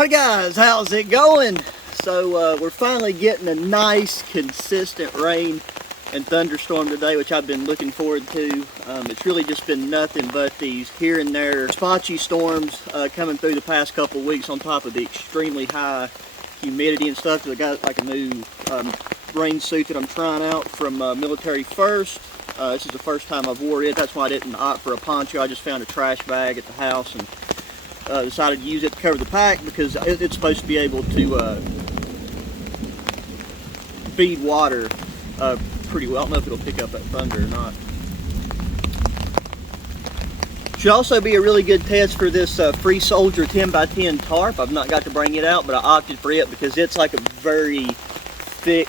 Hi guys, how's it going? So we're finally getting a nice consistent rain and thunderstorm today, which I've been looking forward to. It's really just been nothing but these here and there spotchy storms coming through the past couple of weeks, on top of the extremely high humidity and stuff. I got like a new rain suit that I'm trying out from Military First. This is the first time I've wore it. That's why I didn't opt for a poncho. I just found a trash bag at the house and decided to use it to cover the pack, because it's supposed to be able to feed water pretty well. I don't know if it'll pick up that thunder or not. Should also be a really good test for this Free Soldier 10x10 tarp. I've not got to bring it out, but I opted for it because it's like a very thick,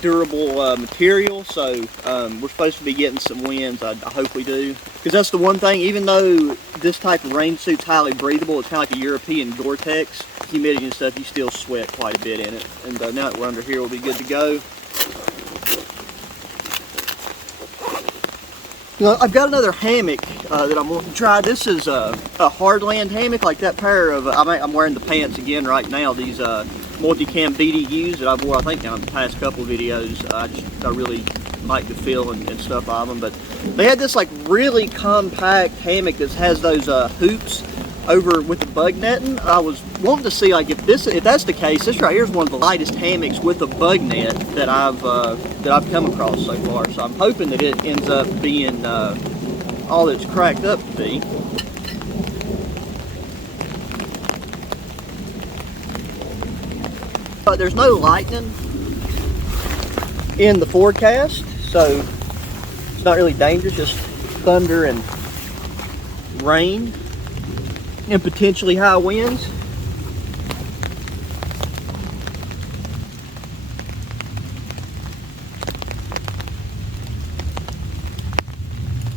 durable material. So we're supposed to be getting some winds. I hope we do, because that's the one thing. Even though this type of rain suit's highly breathable, it's kind of like a European Gore-Tex, humidity and stuff, you still sweat quite a bit in it. And now that we're under here, we'll be good to go. I've got another hammock that I'm wanting to try. This is a hardland hammock, like that pair of, I'm wearing the pants again right now, these multicam BDUs that I've wore, I think, now in the past couple of videos. I really like the feel and stuff of them. But they had this like really compact hammock that has those hoops over with the bug netting. I was wanting to see, like, if that's the case, this right here is one of the lightest hammocks with a bug net that I've come across so far. So I'm hoping that it ends up being all it's cracked up to be. But there's no lightning in the forecast, so it's not really dangerous. Just thunder and rain and potentially high winds.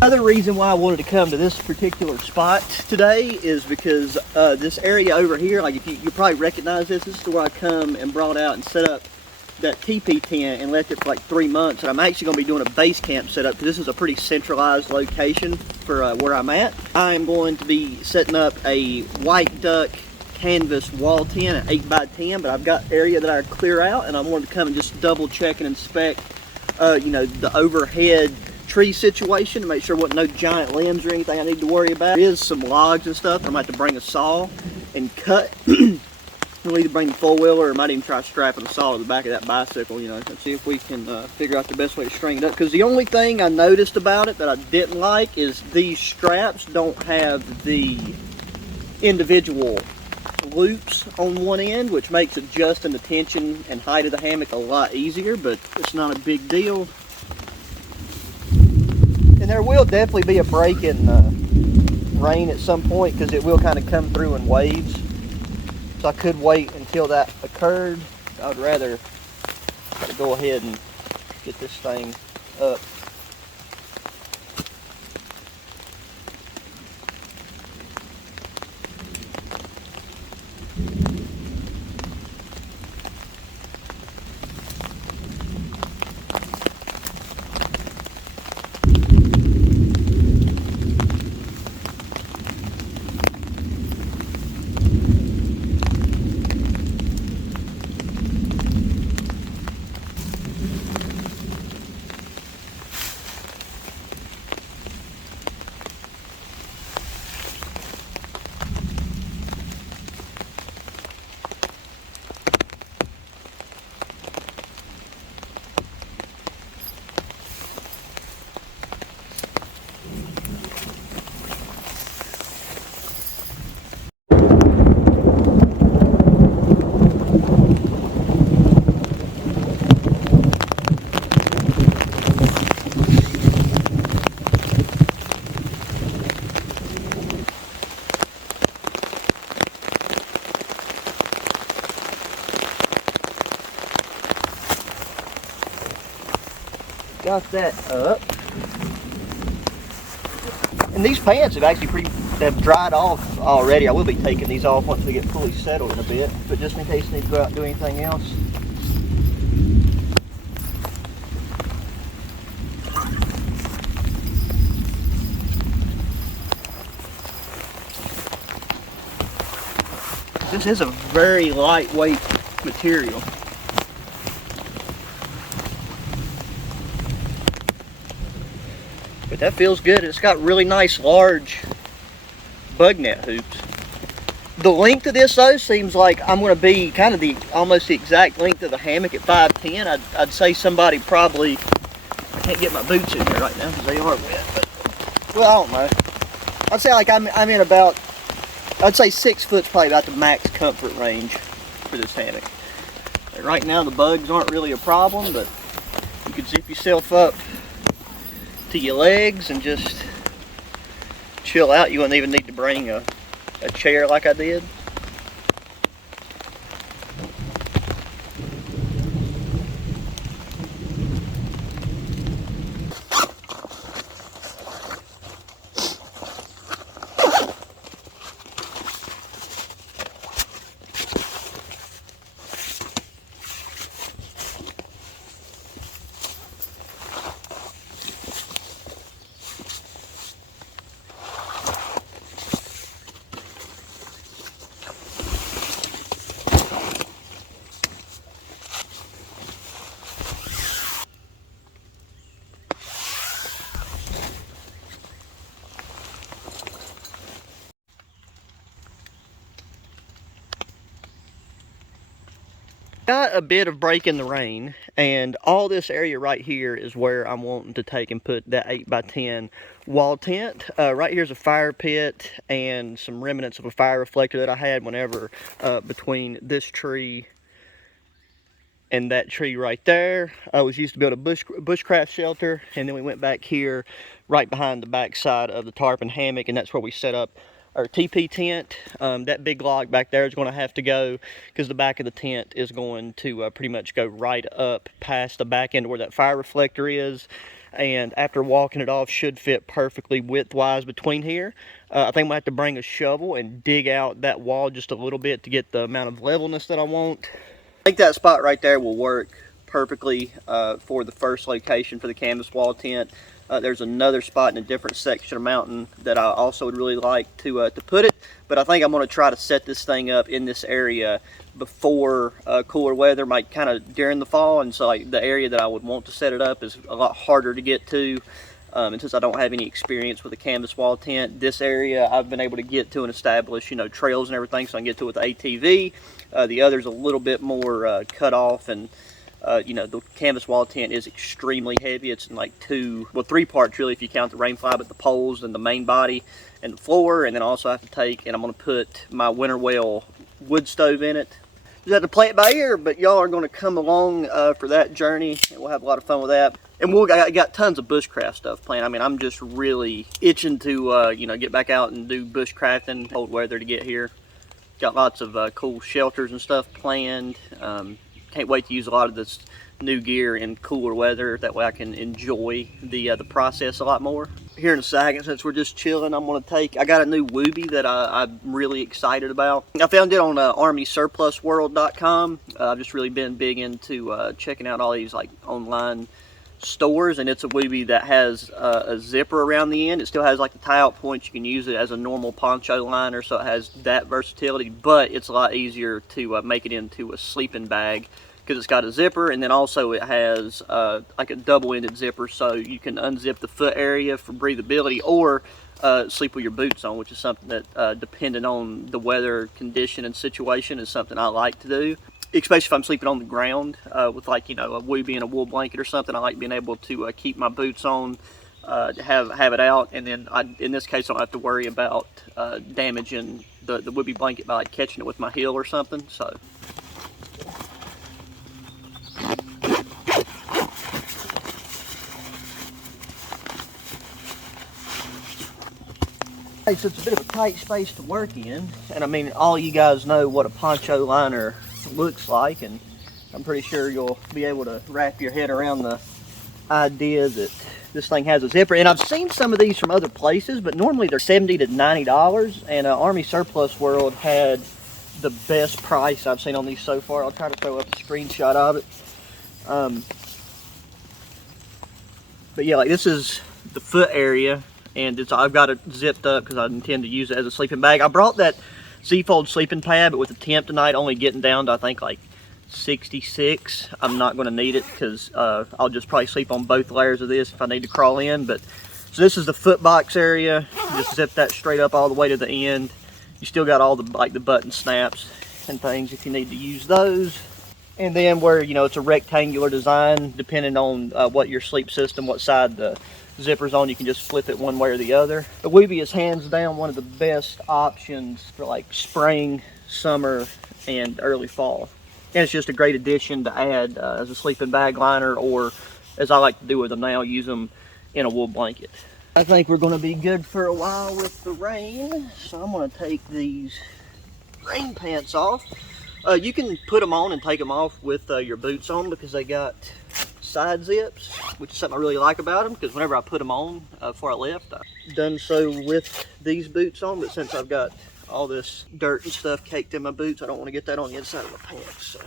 Another reason why I wanted to come to this particular spot today is because this area over here, like, if you probably recognize this is where I come and brought out and set up that teepee tent and left it for like 3 months. And I'm actually going to be doing a base camp setup, because this is a pretty centralized location for where I'm at. I'm going to be setting up a white duck canvas wall tent at 8x10, but I've got area that I clear out, and I wanted to come and just double check and inspect you know, the overhead tree situation to make sure wasn't no giant limbs or anything I need to worry about. There is some logs and stuff. I might have to bring a saw and cut. We'll either bring the four-wheeler, or might even try strapping the saw to the back of that bicycle, you know, and see if we can figure out the best way to string it up. Because the only thing I noticed about it that I didn't like is these straps don't have the individual loops on one end, which makes adjusting the tension and height of the hammock a lot easier, but it's not a big deal. And there will definitely be a break in rain at some point, because it will kind of come through in waves. So I could wait until that occurred. I would rather try to go ahead and get this thing up. Got that up. And these pants have actually have dried off already. I will be taking these off once we get fully settled in a bit, but just in case I need to go out and do anything else. This is a very lightweight material. But that feels good. It's got really nice large bug net hoops. The length of this though seems like I'm going to be kind of almost the exact length of the hammock at 5'10". I'd say somebody probably, I can't get my boots in here right now because they are wet, but well, I don't know. I'd say like I'm in about, I'd say 6 foot's probably about the max comfort range for this hammock. Right now the bugs aren't really a problem, but you can zip yourself up to your legs and just chill out. You wouldn't even need to bring a chair like I did. Got a bit of break in the rain, and all this area right here is where I'm wanting to take and put that 8x10 wall tent. Right here's a fire pit and some remnants of a fire reflector that I had whenever between this tree and that tree right there. I was used to build a bushcraft shelter, and then we went back here right behind the back side of the tarp and hammock, and that's where we set up our TP tent. That big log back there is going to have to go because the back of the tent is going to pretty much go right up past the back end where that fire reflector is, and after walking it off should fit perfectly width-wise between here. I think I'm going to have to bring a shovel and dig out that wall just a little bit to get the amount of levelness that I want. I think that spot right there will work perfectly for the first location for the canvas wall tent. There's another spot in a different section of mountain that I also would really like to put it, but I think I'm going to try to set this thing up in this area before cooler weather, like kind of during the fall, and so like the area that I would want to set it up is a lot harder to get to. And since I don't have any experience with a canvas wall tent, this area I've been able to get to and establish, you know, trails and everything, so I can get to it with the ATV. The other's a little bit more cut off, and you know, the canvas wall tent is extremely heavy. It's in like 3 parts really if you count the rainfly, but the poles and the main body and the floor, and then I also have to take, and I'm going to put my winter well wood stove in it. Just have to play it by ear, but y'all are going to come along for that journey, and we'll have a lot of fun with that. And I got tons of bushcraft stuff planned. I mean, I'm just really itching to, you know, get back out and do bushcrafting. Cold weather to get here. Got lots of cool shelters and stuff planned. Can't wait to use a lot of this new gear in cooler weather. That way I can enjoy the process a lot more. Here in a second, since we're just chilling, I'm going to take, I got a new woobie that I'm really excited about. I found it on armysurplusworld.com. I've just really been big into checking out all these like online stores, and it's a woobie that has a zipper around the end. It still has like the tie-out points. You can use it as a normal poncho liner, so it has that versatility, but it's a lot easier to make it into a sleeping bag because it's got a zipper, and then also it has like a double-ended zipper, so you can unzip the foot area for breathability or sleep with your boots on, which is something that depending on the weather condition and situation is something I like to do. Especially if I'm sleeping on the ground with, like, you know, a woobie and a wool blanket or something. I like being able to keep my boots on, have it out, and then in this case I don't have to worry about damaging the woobie blanket by like catching it with my heel or something. So hey, so it's a bit of a tight space to work in, and I mean, all you guys know what a poncho liner looks like, and I'm pretty sure you'll be able to wrap your head around the idea that this thing has a zipper. And I've seen some of these from other places, but normally they're $70 to $90, and Army Surplus World had the best price I've seen on these so far. I'll try to throw up a screenshot of it. But yeah, like this is the foot area, and I've got it zipped up because I intend to use it as a sleeping bag. I brought that Z-fold sleeping pad, but with the temp tonight only getting down to I think like 66, I'm not going to need it because I'll just probably sleep on both layers of this if I need to crawl in. But so this is the foot box area. Just zip that straight up all the way to the end. You still got all the the button snaps and things if you need to use those. And then where, you know, it's a rectangular design, depending on what your sleep system, what side the zipper's on, you can just flip it one way or the other. The woobie is hands down one of the best options for like spring, summer, and early fall. And it's just a great addition to add as a sleeping bag liner, or as I like to do with them now, use them in a wool blanket. I think we're going to be good for a while with the rain, so I'm going to take these rain pants off. You can put them on and take them off with your boots on because they got side zips, which is something I really like about them, because whenever I put them on before I left, I've done so with these boots on, but since I've got all this dirt and stuff caked in my boots, I don't want to get that on the inside of my pants. So.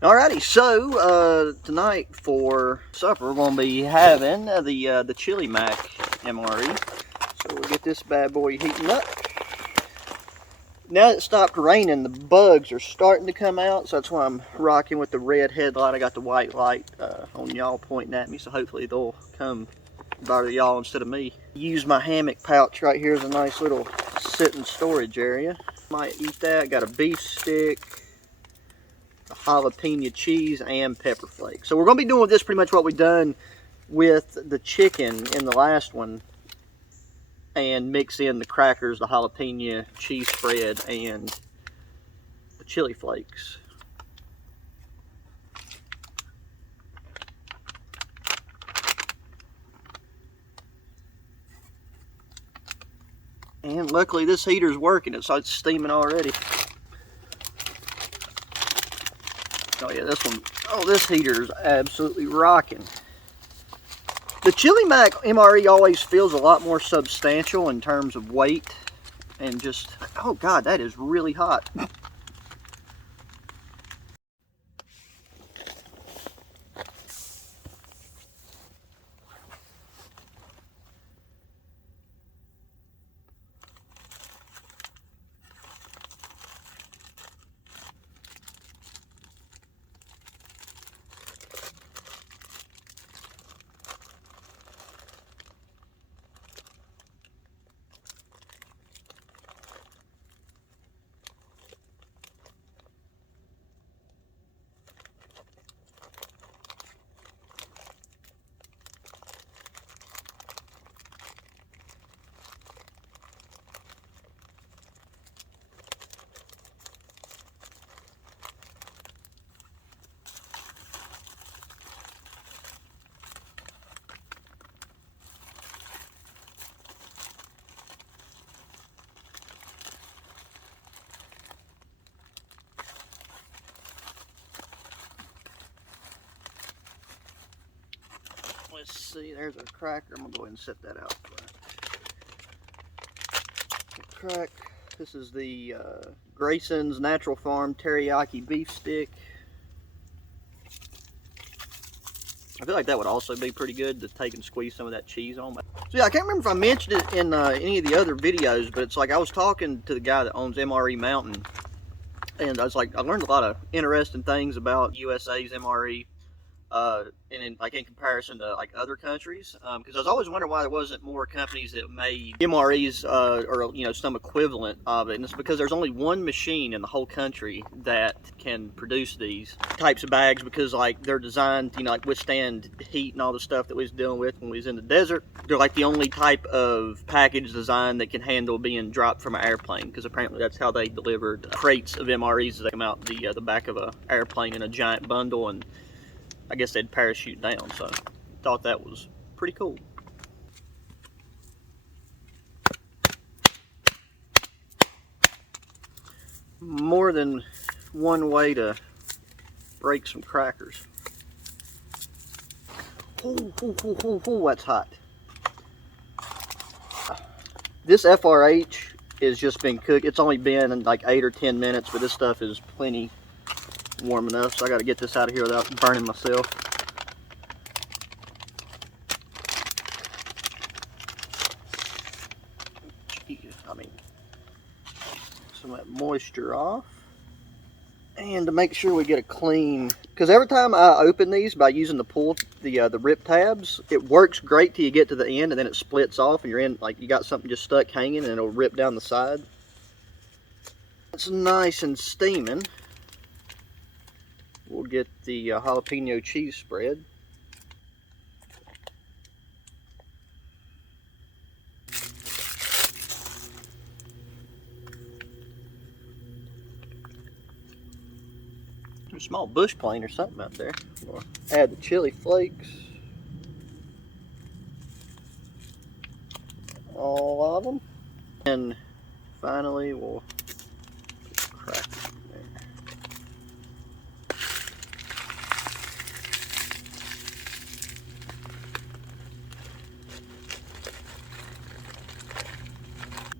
Alrighty, so tonight for supper we're going to be having the Chili Mac MRE. So we'll get this bad boy heating up. Now that it stopped raining, the bugs are starting to come out, so that's why I'm rocking with the red headlight. I got the white light on y'all pointing at me, so hopefully they'll come bother y'all instead of me. Use my hammock pouch right here as a nice little sitting storage area. Might eat that. Got a beef stick, jalapeno cheese, and pepper flakes. So we're going to be doing with this pretty much what we've done with the chicken in the last one, and mix in the crackers, the jalapeno cheese spread, and the chili flakes. And luckily this heater's working, it's steaming already. Oh yeah, this heater is absolutely rocking. The Chili Mac MRE always feels a lot more substantial in terms of weight, and just, oh God, that is really hot. Let's see, there's a cracker. I'm going to go ahead and set that out. Crack. This is the Grayson's Natural Farm Teriyaki Beef Stick. I feel like that would also be pretty good to take and squeeze some of that cheese on. So yeah, I can't remember if I mentioned it in any of the other videos, but it's like I was talking to the guy that owns MRE Mountain, and I was like, I learned a lot of interesting things about USA's MRE. in comparison to like other countries, because I was always wondering why there wasn't more companies that made MREs or some equivalent of it, and it's because there's only one machine in the whole country that can produce these types of bags, because like they're designed to like withstand heat and all the stuff that we was dealing with when we was in the desert. They're like the only type of package design that can handle being dropped from an airplane, because apparently that's how they delivered crates of MREs as they come out the back of a airplane in a giant bundle, and I guess they'd parachute down, so thought that was pretty cool. More than one way to break some crackers. Ooh, that's hot. This FRH has just been cooked. It's only been in like 8 or 10 minutes, but this stuff is plenty warm enough, so I got to get this out of here without burning myself. I mean, some of that moisture off, and to make sure we get a clean, because every time I open these by using the rip tabs, it works great till you get to the end, and then it splits off, and you're in like you got something just stuck hanging, and it'll rip down the side. It's nice and steaming. We'll get the jalapeno cheese spread. There's a small bush plane or something out there. We'll add the chili flakes. All of them. And finally we'll crack it there.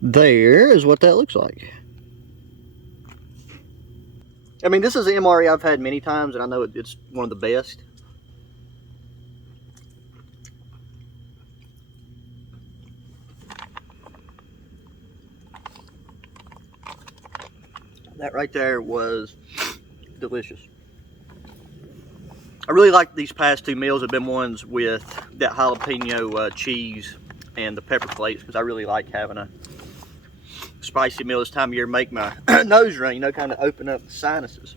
There is what that looks like. I mean, this is an MRE I've had many times, and I know it's one of the best. That right there was delicious. I really like these past two meals have been ones with that jalapeno cheese and the pepper flakes, because I really like having a spicy meal this time of year, make my nose run, kind of open up the sinuses.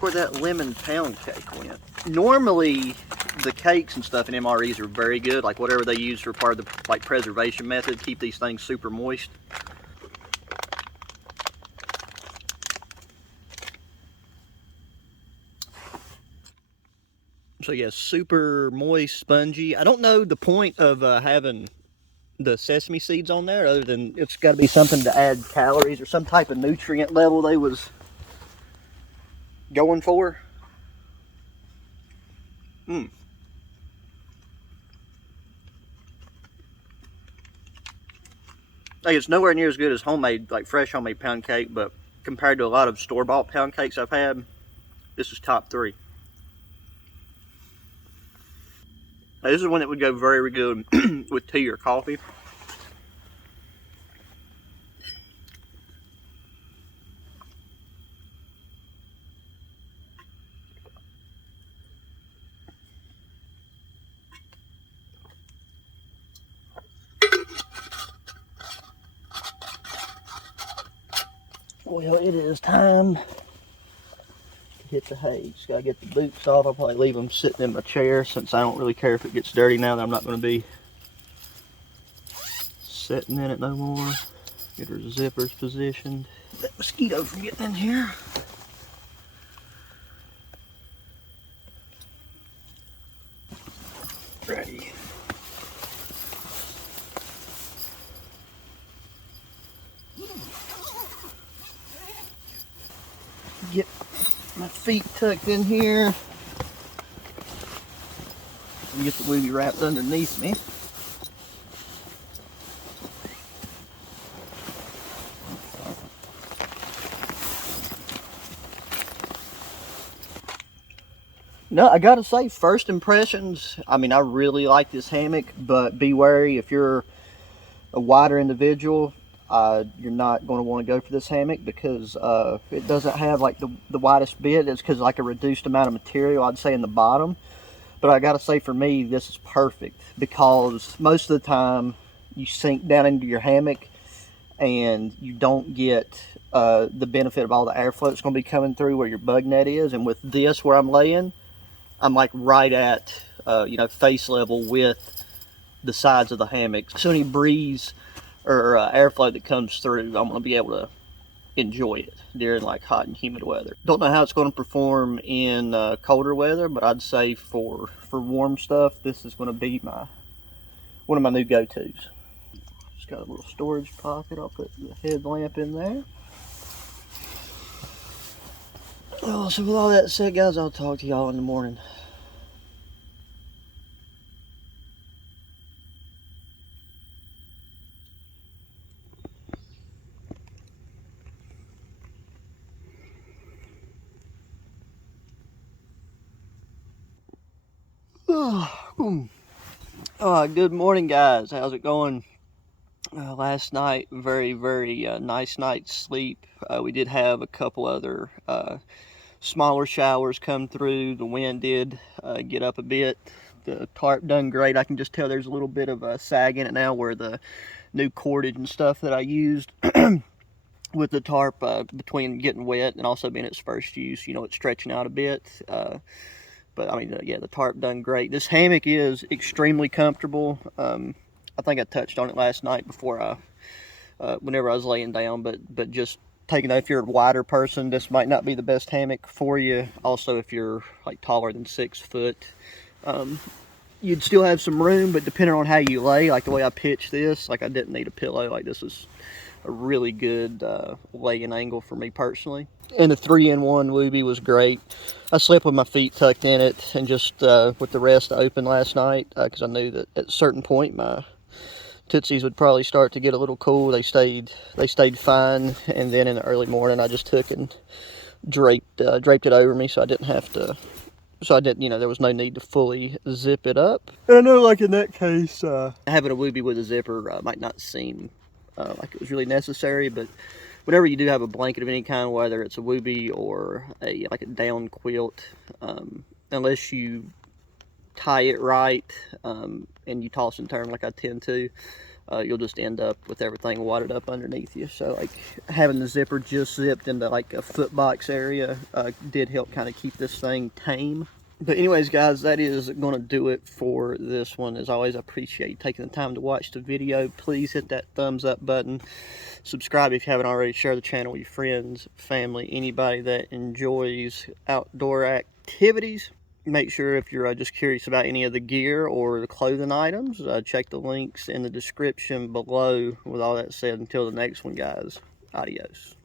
Where that lemon pound cake went. Normally, the cakes and stuff in MREs are very good, like whatever they use for part of the preservation method, keep these things super moist. So yeah, super moist, spongy. I don't know the point of having the sesame seeds on there, other than it's got to be something to add calories or some type of nutrient level they was going for. Like, it's nowhere near as good as homemade, like fresh homemade pound cake, but compared to a lot of store-bought pound cakes I've had, this is top 3. Now, this is one that would go very good with tea or coffee. Well, it is time to hit the hay. Just gotta get the boots off. I'll probably leave them sitting in my chair, since I don't really care if it gets dirty now that I'm not going to be sitting in it no more. Get her zippers positioned. That mosquito from getting in here. Ready. Get my feet tucked in here. Get the woobie wrapped underneath me. No, I gotta say, first impressions, I mean, I really like this hammock, but be wary if you're a wider individual. you're not going to want to go for this hammock because it doesn't have like the widest bit. It's because like a reduced amount of material, I'd say, in the bottom. But I gotta say, for me, this is perfect because most of the time you sink down into your hammock and you don't get the benefit of all the airflow that's going to be coming through where your bug net is. And with this, where I'm laying, I'm like right at face level with the sides of the hammock. So any breeze or airflow that comes through, I'm going to be able to enjoy it during like hot and humid weather. Don't know how it's going to perform in colder weather, but I'd say for warm stuff, this is going to be one of my new go-tos. Just got a little storage pocket. I'll put the headlamp in there. Oh, so with all that said, guys, I'll talk to y'all in the morning. Good morning, guys. How's it going? Last night, very nice night's sleep. We did have a couple other smaller showers come through. The wind did get up a bit. The tarp done great. I can just tell there's a little bit of a sag in it now where the new cordage and stuff that I used with the tarp, between getting wet and also being its first use, it's stretching out a bit. But I mean, yeah, the tarp done great. This hammock is extremely comfortable. I think I touched on it last night before whenever I was laying down, but just taking that, if you're a wider person, this might not be the best hammock for you. Also, if you're like taller than 6 foot, you'd still have some room, but depending on how you lay, like the way I pitched this, like I didn't need a pillow. Like this is a really good laying angle for me personally. And the 3-in-1 woobie was great. I slept with my feet tucked in it and just with the rest open last night because I knew that at a certain point my tootsies would probably start to get a little cool. They stayed fine, and then in the early morning I just took and draped it over me so I didn't have to. So I didn't, there was no need to fully zip it up. And I know, like in that case, having a woobie with a zipper might not seem like it was really necessary, but whenever you do have a blanket of any kind, whether it's a woobie or like a down quilt, unless you tie it right and you toss and turn like I tend to, you'll just end up with everything wadded up underneath you. So like having the zipper just zipped into like a foot box area did help kind of keep this thing tame. But anyways, guys, that is going to do it for this one. As always, I appreciate you taking the time to watch the video. Please hit that thumbs up button. Subscribe if you haven't already. Share the channel with your friends, family, anybody that enjoys outdoor activities. Make sure if you're just curious about any of the gear or the clothing items, check the links in the description below. With all that said, until the next one, guys, adios.